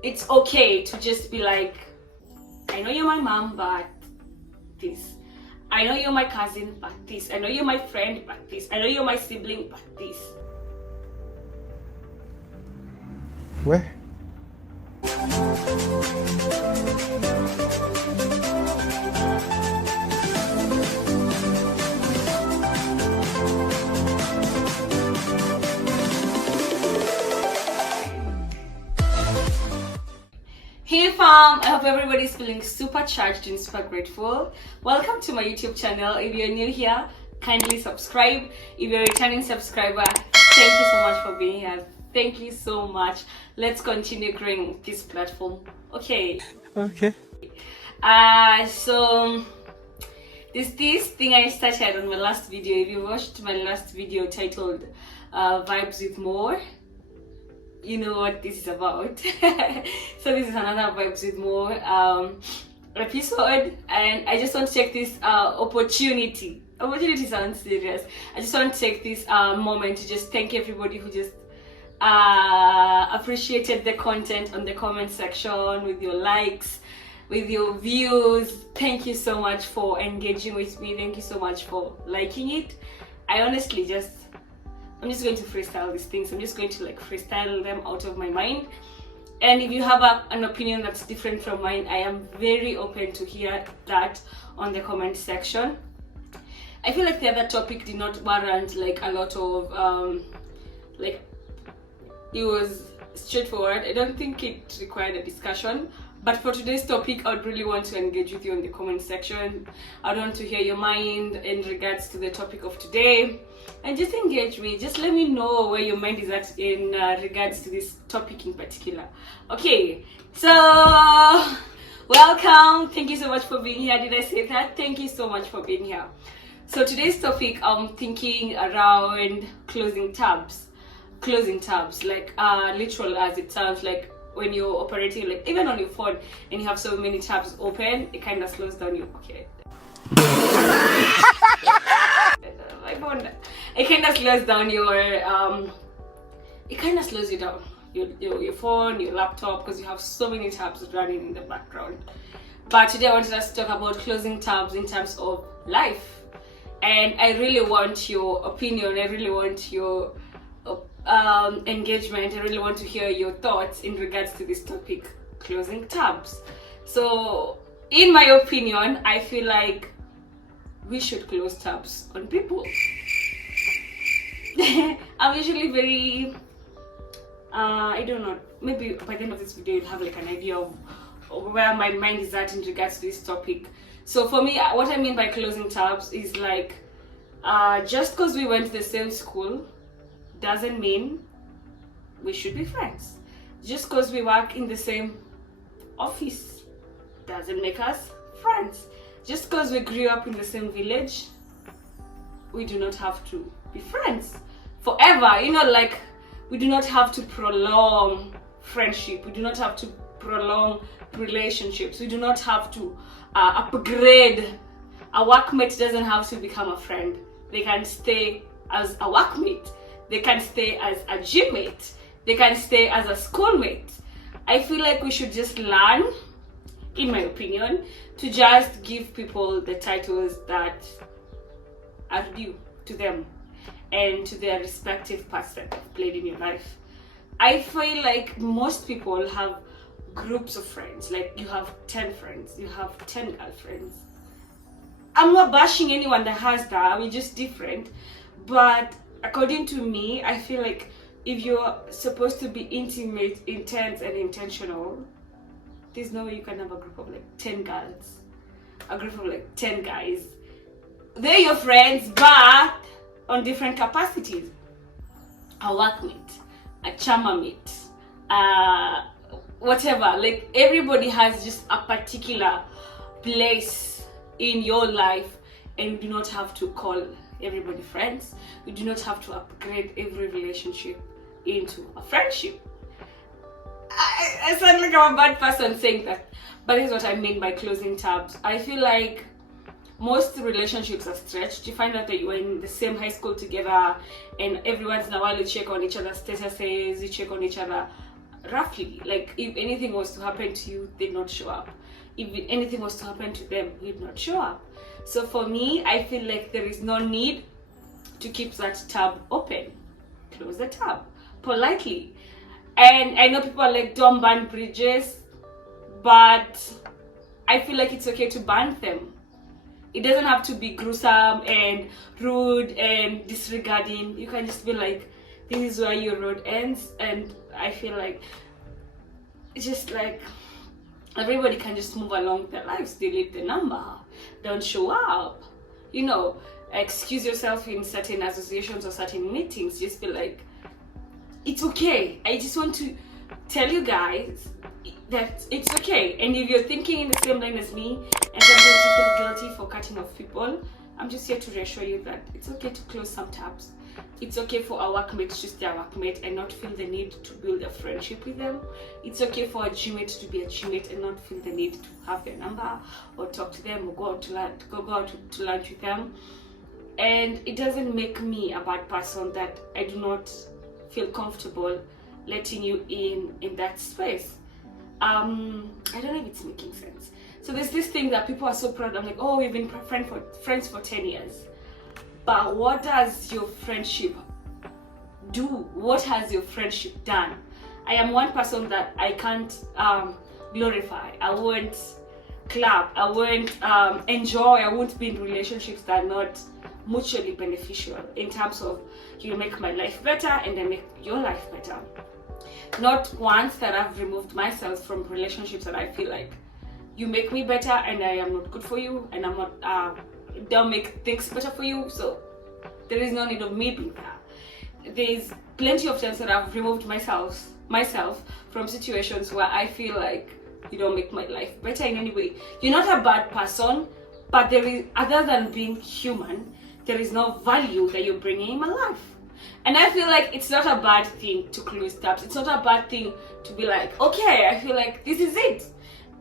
It's okay to just be like, I know you're my mom, but this. I know you're my cousin, but this. I know you're my friend, but this. I know you're my sibling, but this. Where? Hey fam, I hope everybody's feeling super charged and super grateful. Welcome to my YouTube channel. If you're new here, kindly subscribe. If you're a returning subscriber, thank you so much for being here. Thank you so much. Let's continue growing this platform. Okay. So this thing I started on my last video. If you watched my last video titled Vibes with More, you know what this is about. So this is another Vibes with More episode, and I just want to take this opportunity sounds serious. I just want to take this moment to just thank everybody who just appreciated the content on the comment section, with your likes, with your views. Thank you so much for engaging with me. Thank you so much for liking it. I'm just going to freestyle these things. I'm just going to freestyle them out of my mind. And if you have an opinion that's different from mine, I am very open to hear that on the comment section. I feel like the other topic did not warrant a lot of it was straightforward. I don't think it required a discussion. But for today's topic, I would really want to engage with you in the comment section. I want to hear your mind in regards to the topic of today. And just engage me. Just let me know where your mind is at in regards to this topic in particular. Okay, so welcome. Thank you so much for being here. Did I say that? Thank you so much for being here. So today's topic, I'm thinking around closing tabs. Literal as it sounds, like when you're operating, even on your phone, and you have so many tabs open, it kind of slows down you. Okay. My phone. It kind of slows down your phone, your laptop, because you have so many tabs running in the background. But today I wanted us to talk about closing tabs in terms of life. And I really want your opinion. I really want your engagement. I really want to hear your thoughts in regards to this topic, closing tabs. So in my opinion, I feel like we should close tabs on people. I'm usually very I don't know, maybe by the end of this video you'll have an idea of where my mind is at in regards to this topic. So for me, what I mean by closing tabs is just because we went to the same school doesn't mean we should be friends. Just because we work in the same office doesn't make us friends. Just because we grew up in the same village, we do not have to be friends forever. We do not have to prolong friendship. We do not have to prolong relationships. We do not have to upgrade. A workmate doesn't have to become a friend. They can stay as a workmate. They can stay as a gym mate. They can stay as a schoolmate. I feel like we should just learn, in my opinion, to just give people the titles that are due to them and to their respective parts that they've played in your life. I feel like most people have groups of friends. You have 10 friends, you have 10 girlfriends. I'm not bashing anyone that has that, we're just different. But according to me, I feel like if you're supposed to be intimate, intense, and intentional, there's no way you can have a group of 10 girls, a group of 10 guys. They're your friends, but on different capacities. A workmate, a charmer mate, whatever. Everybody has just a particular place in your life, and you do not have to call everybody friends. We do not have to upgrade every relationship into a friendship. I sound like I'm a bad person saying that, but this is what I mean by closing tabs. I feel like most relationships are stretched. You find out that you were in the same high school together, and every once in a while you check on each other's statuses, you check on each other roughly. Like if anything was to happen to you, they'd not show up. If anything was to happen to them, you'd not show up. So for me, I feel like there is no need to keep that tab open. Close the tab politely. And I know people are like, don't burn bridges, but I feel like it's okay to burn them. It doesn't have to be gruesome and rude and disregarding. You can just be like, this is where your road ends. And I feel like it's just like everybody can just move along with their lives. Delete the number, don't show up, excuse yourself in certain associations or certain meetings. Just be like, it's okay. I just want to tell you guys that it's okay. And if you're thinking in the same line as me and sometimes you feel guilty for cutting off people, I'm just here to reassure you that it's okay to close some tabs. It's okay for our workmates to stay a workmate and not feel the need to build a friendship with them. It's okay for a gymate to be a gymate and not feel the need to have their number or talk to them or go out to lunch with them. And it doesn't make me a bad person that I do not feel comfortable letting you in that space. I don't know if it's making sense. So there's this thing that people are so proud of, like, oh, we've been friends for 10 years. But what does your friendship do? What has your friendship done? I am one person that I can't glorify. I won't clap. I won't enjoy. I won't be in relationships that are not mutually beneficial in terms of you make my life better and I make your life better. Not once that I've removed myself from relationships that I feel like you make me better and I am not good for you and I'm not don't make things better for you, so there is no need of me being there. There's plenty of times that I've removed myself from situations where I feel like you don't make my life better in any way. You're not a bad person, but there is, other than being human, there is no value that you're bringing in my life. And I feel like it's not a bad thing to close tabs. It's not a bad thing to be like, okay, I feel like this is it.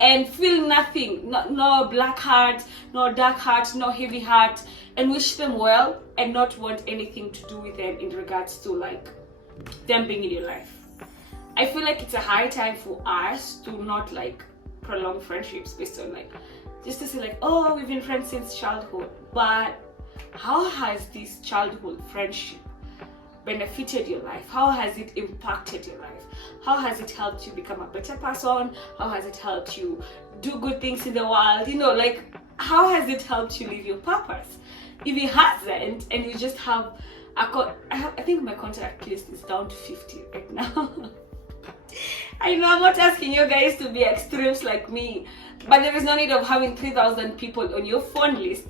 And feel nothing, no black heart, no dark heart, no heavy heart, and wish them well and not want anything to do with them in regards to like them being in your life. I feel like it's a high time for us to not like prolong friendships based on like, just to say like, oh, we've been friends since childhood. But how has this childhood friendship benefited your life? How has it impacted your life? How has it helped you become a better person? How has it helped you do good things in the world? Like, how has it helped you live your purpose? If it hasn't, and you just have I think my contact list is down to 50 right now. I know I'm not asking you guys to be extremes like me, but there is no need of having 3,000 people on your phone list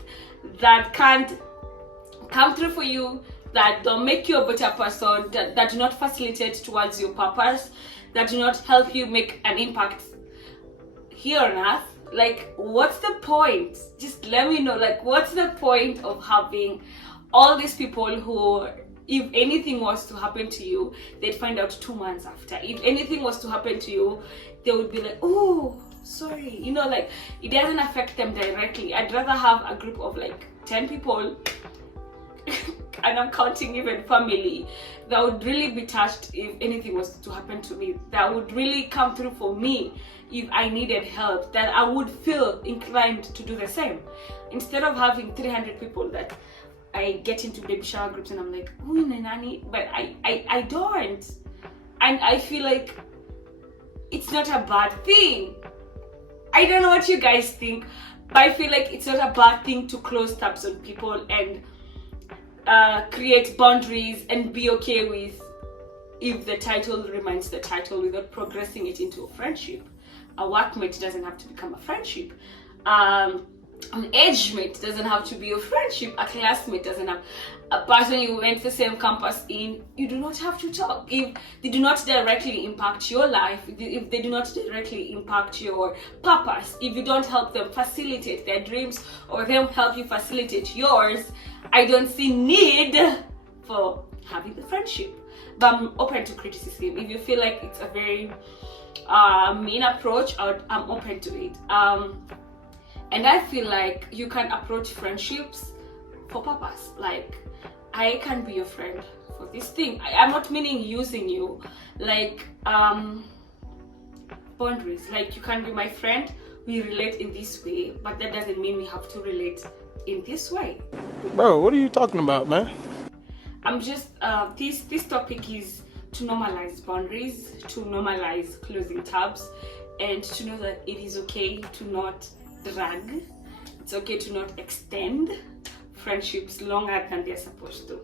that can't come through for you, that don't make you a better person, that do not facilitate towards your purpose, that do not help you make an impact here on earth. Like, what's the point? Just let me know, like, what's the point of having all these people who, if anything was to happen to you, they'd find out 2 months after. If anything was to happen to you, they would be like, oh, sorry. Like, it doesn't affect them directly. I'd rather have a group of like 10 people and I'm counting even family, that would really be touched if anything was to happen to me, that would really come through for me if I needed help, that I would feel inclined to do the same, instead of having 300 people that I get into baby shower groups and I'm like, oh, nani, but I don't. And I feel like it's not a bad thing. I don't know what you guys think, but I feel like it's not a bad thing to close tabs on people and create boundaries and be okay with if the title remains the title without progressing it into a friendship. A workmate doesn't have to become a friendship. An age mate doesn't have to be a friendship. A classmate doesn't have. A person you went the same campus in, you do not have to talk. If they do not directly impact your life, if they do not directly impact your purpose, if you don't help them facilitate their dreams or them help you facilitate yours, I don't see need for having the friendship. But I'm open to criticism. If you feel like it's a very mean approach, I'm open to it. And I feel like you can approach friendships for purpose. Like, I can be your friend for this thing. I'm not meaning using you, like boundaries. Like, you can be my friend, we relate in this way, but that doesn't mean we have to relate in this way. Bro, what are you talking about, man? I'm just this topic is to normalize boundaries, to normalize closing tabs, and to know that it is okay to not drag. It's okay to not extend friendships longer than they're supposed to.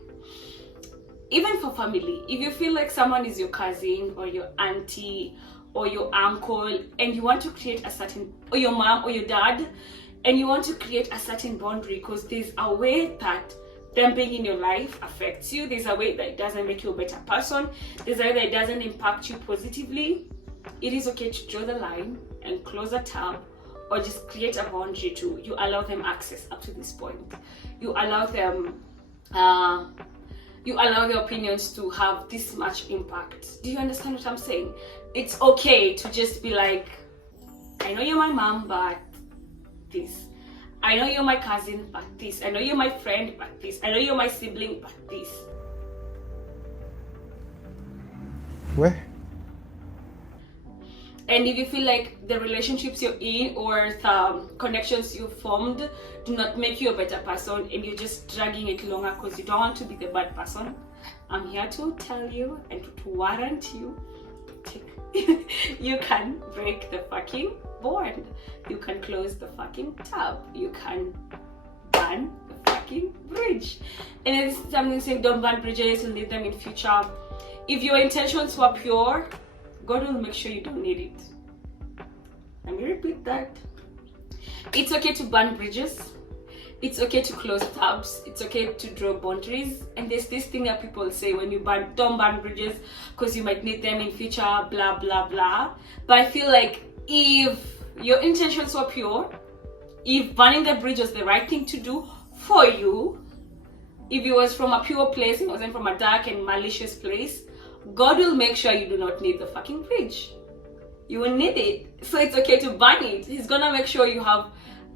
Even for family, if you feel like someone is your cousin or your auntie or your uncle, and you want to create a certain, or your mom or your dad, and you want to create a certain boundary because there's a way that them being in your life affects you, there's a way that it doesn't make you a better person, there's a way that it doesn't impact you positively, it is okay to draw the line and close a tab, or just create a boundary to, you allow them access up to this point. You allow them, you allow their opinions to have this much impact. Do you understand what I'm saying? It's okay to just be like, I know you're my mom, but this. I know you're my cousin, but this. I know you're my friend, but this. I know you're my sibling, but this. Where? And if you feel like the relationships you're in or the connections you formed do not make you a better person, and you're just dragging it longer because you don't want to be the bad person, I'm here to tell you and to warrant you, you can break the fucking bond. You can close the fucking tab. You can burn the fucking bridge. And it's something saying don't burn bridges, you'll need them in future. If your intentions were pure, God will make sure you don't need it. Let me repeat that. It's okay to burn bridges. It's okay to close tabs. It's okay to draw boundaries. And there's this thing that people say when you don't burn bridges because you might need them in future, blah, blah, blah. But I feel like if your intentions were pure, if burning the bridge was the right thing to do for you, if it was from a pure place, it wasn't from a dark and malicious place, God will make sure you do not need the fucking bridge. You will need it. So it's okay to burn it. He's gonna make sure you have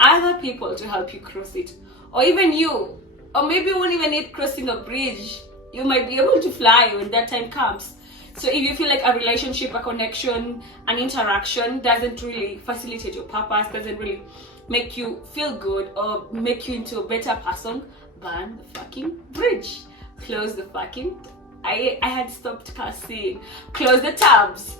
other people to help you cross it. Or even you. Or maybe you won't even need crossing a bridge. You might be able to fly when that time comes. So if you feel like a relationship, a connection, an interaction doesn't really facilitate your purpose, doesn't really make you feel good or make you into a better person, burn the fucking bridge. Close the fucking I had stopped cursing. Close the tabs.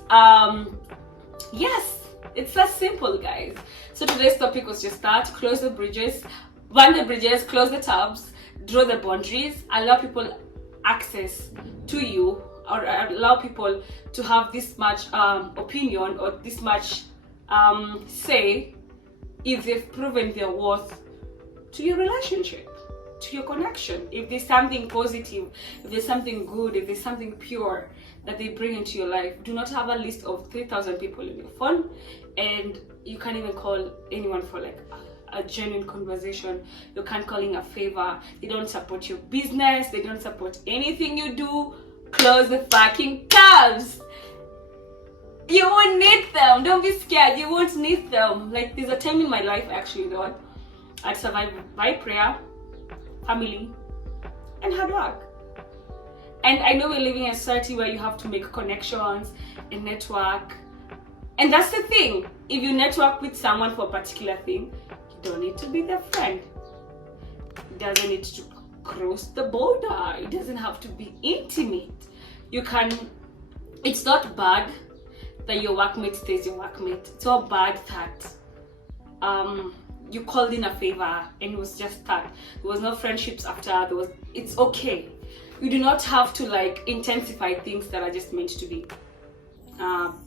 Yes, it's that simple, guys. So today's topic was just that: close the bridges, burn the bridges, close the tabs, draw the boundaries, allow people access to you, or allow people to have this much opinion or this much say if they've proven their worth to your relationship, to your connection. If there's something positive, if there's something good, if there's something pure that they bring into your life. Do not have a list of 3,000 people in your phone and you can't even call anyone for like a genuine conversation. You can't call in a favor. They don't support your business. They don't support anything you do. Close the fucking tabs. You won't need them. Don't be scared. You won't need them. Like, there's a time in my life actually that I'd survive by prayer, family, and hard work. And I know we're living in a society where you have to make connections and network. And that's the thing. If you network with someone for a particular thing, you don't need to be their friend. It doesn't need to cross the border. It doesn't have to be intimate. You can, it's not bad that your workmate stays your workmate. It's not bad that you called in a favor and it was just that. There was no friendships after. It's okay. You do not have to like intensify things that are just meant to be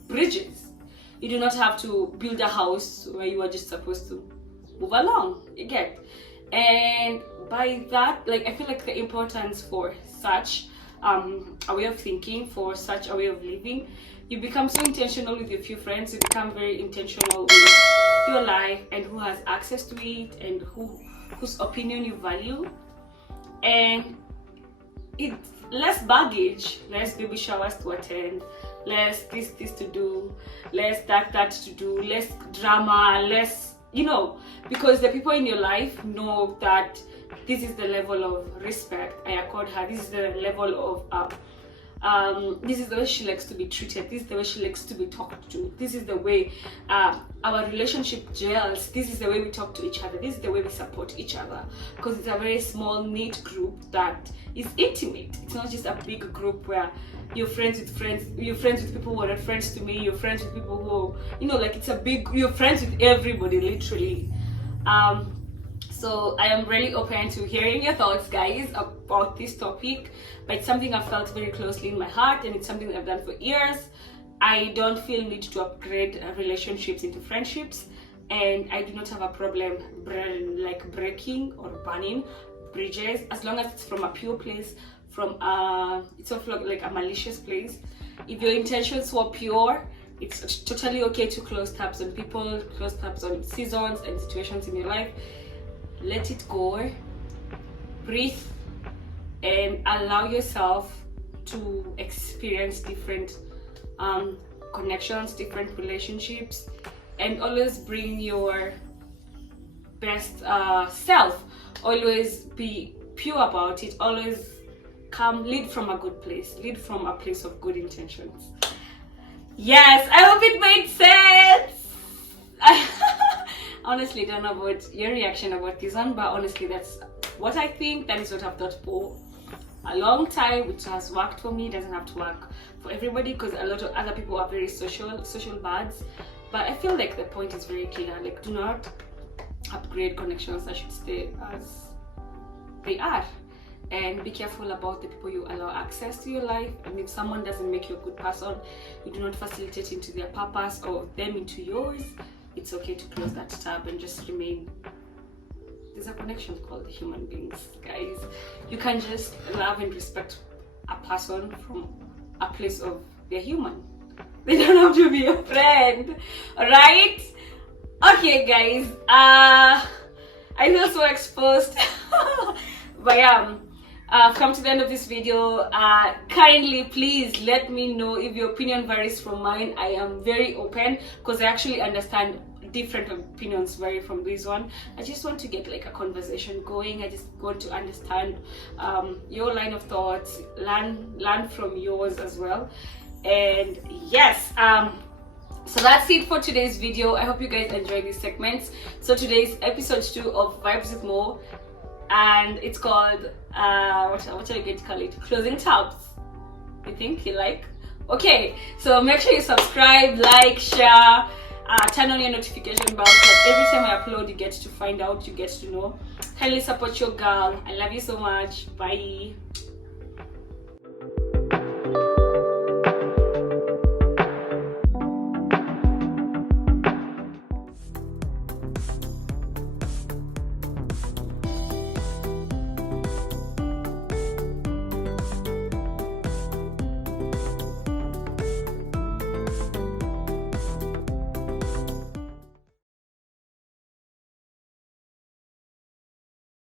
bridges. You do not have to build a house where you are just supposed to move along. You get? And by that, like, I feel like the importance for such a way of thinking, for such a way of living, you become so intentional with your few friends. You become very intentional with your life and who has access to it and whose opinion you value. And it's less baggage, less baby showers to attend, less this to do, less that to do, less drama, less, because the people in your life know that this is the level of respect I accord her, this is the level of this is the way she likes to be treated, this is the way she likes to be talked to, this is the way our relationship gels, this is the way we talk to each other, this is the way we support each other, because it's a very small knit group that is intimate. It's not just a big group where you're friends with people who are not friends to me, you're friends with people who, like, it's a big, you're friends with everybody literally. So I am really open to hearing your thoughts, guys, about this topic, but it's something I felt very closely in my heart, and it's something that I've done for years. I don't feel need to upgrade relationships into friendships, and I do not have a problem breaking or burning bridges, as long as it's from a pure place, from it's sort of like a malicious place. If your intentions were pure, it's totally okay to close tabs on people, close tabs on seasons and situations in your life. Let it go, breathe, and allow yourself to experience different connections, different relationships, and always bring your best self. Always be pure about it. Always lead from a good place, lead from a place of good intentions. Yes, I hope it made sense. I honestly don't know about your reaction about this one, but honestly that's what I think. That is what I've thought for a long time, which has worked for me. It doesn't have to work for everybody, because a lot of other people are very social birds, but I feel like the point is very clear. Like, do not upgrade connections that should stay as they are, and be careful about the people you allow access to your life. And if someone doesn't make you a good person, you do not facilitate into their purpose or them into yours, it's okay to close that tab and just remain. There's a connection called human beings, guys. You can just love and respect a person from a place of they're human. They don't have to be your friend, alright? Okay, guys, I feel so exposed. But yeah, come to the end of this video. Kindly please let me know if your opinion varies from mine. I am very open, because I actually understand different opinions vary from this one. I just want to get like a conversation going. I just want to understand your line of thoughts, learn from yours as well. And yes, so that's it for today's video. I hope you guys enjoyed these segments. So today's episode 2 of Vibes with Mo, and it's called what are you going to call it? Closing tabs. You think you like? Okay, so make sure you subscribe, like, share, turn on your notification bell, so that every time I upload you get to find out, you get to know. Kindly support your girl. I love you so much. Bye.